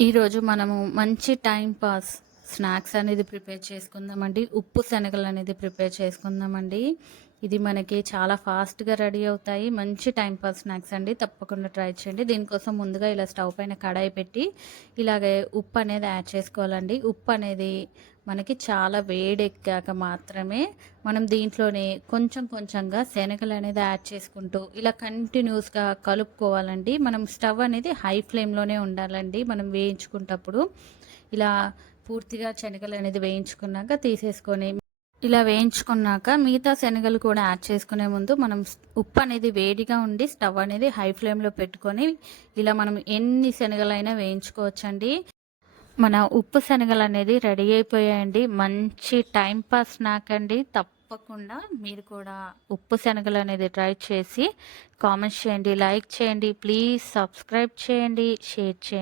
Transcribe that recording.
ఈరోజు మనము మంచి టైం పాస్ స్నాక్స్ అనేది ప్రిపేర్ చేసుకుందామండి. ఉప్పు శనగలు అనేది ప్రిపేర్ చేసుకుందామండి. ఇది మనకి చాలా ఫాస్ట్గా రెడీ అవుతాయి. మంచి టైం పాస్ స్నాక్స్ అండి, తప్పకుండా ట్రై చేయండి. దీనికోసం ముందుగా ఇలా స్టవ్ పైన కడాయి పెట్టి ఇలాగే ఉప్పు అనేది యాడ్ చేసుకోవాలండి. ఉప్పు అనేది మనకి చాలా వేడెక్కాక మాత్రమే మనం దీంట్లోనే కొంచెం కొంచెంగా శనగలు అనేది యాడ్ చేసుకుంటూ ఇలా కంటిన్యూస్గా కలుపుకోవాలండి. మనం స్టవ్ అనేది హై ఫ్లేమ్లోనే ఉండాలండి మనం వేయించుకుంటప్పుడు. ఇలా పూర్తిగా శనగలు అనేది వేయించుకున్నాక తీసేసుకొని ఇలా వేయించుకున్నాక మిగతా శనగలు కూడా యాడ్ చేసుకునే ముందు మనం ఉప్పు అనేది వేడిగా ఉండి స్టవ్ అనేది హై ఫ్లేమ్లో పెట్టుకొని ఇలా మనం ఎన్ని శనగలైనా వేయించుకోవచ్చండి. మన ఉప్పు శనగలు అనేది రెడీ అయిపోయాయండి. మంచి టైం పాస్ స్నాక్ అండి. తప్పకుండా మీరు కూడా ఉప్పు శనగలు అనేది ట్రై చేసి కామెంట్స్ చేయండి, లైక్ చేయండి, ప్లీజ్ సబ్స్క్రైబ్ చేయండి, షేర్ చేయండి.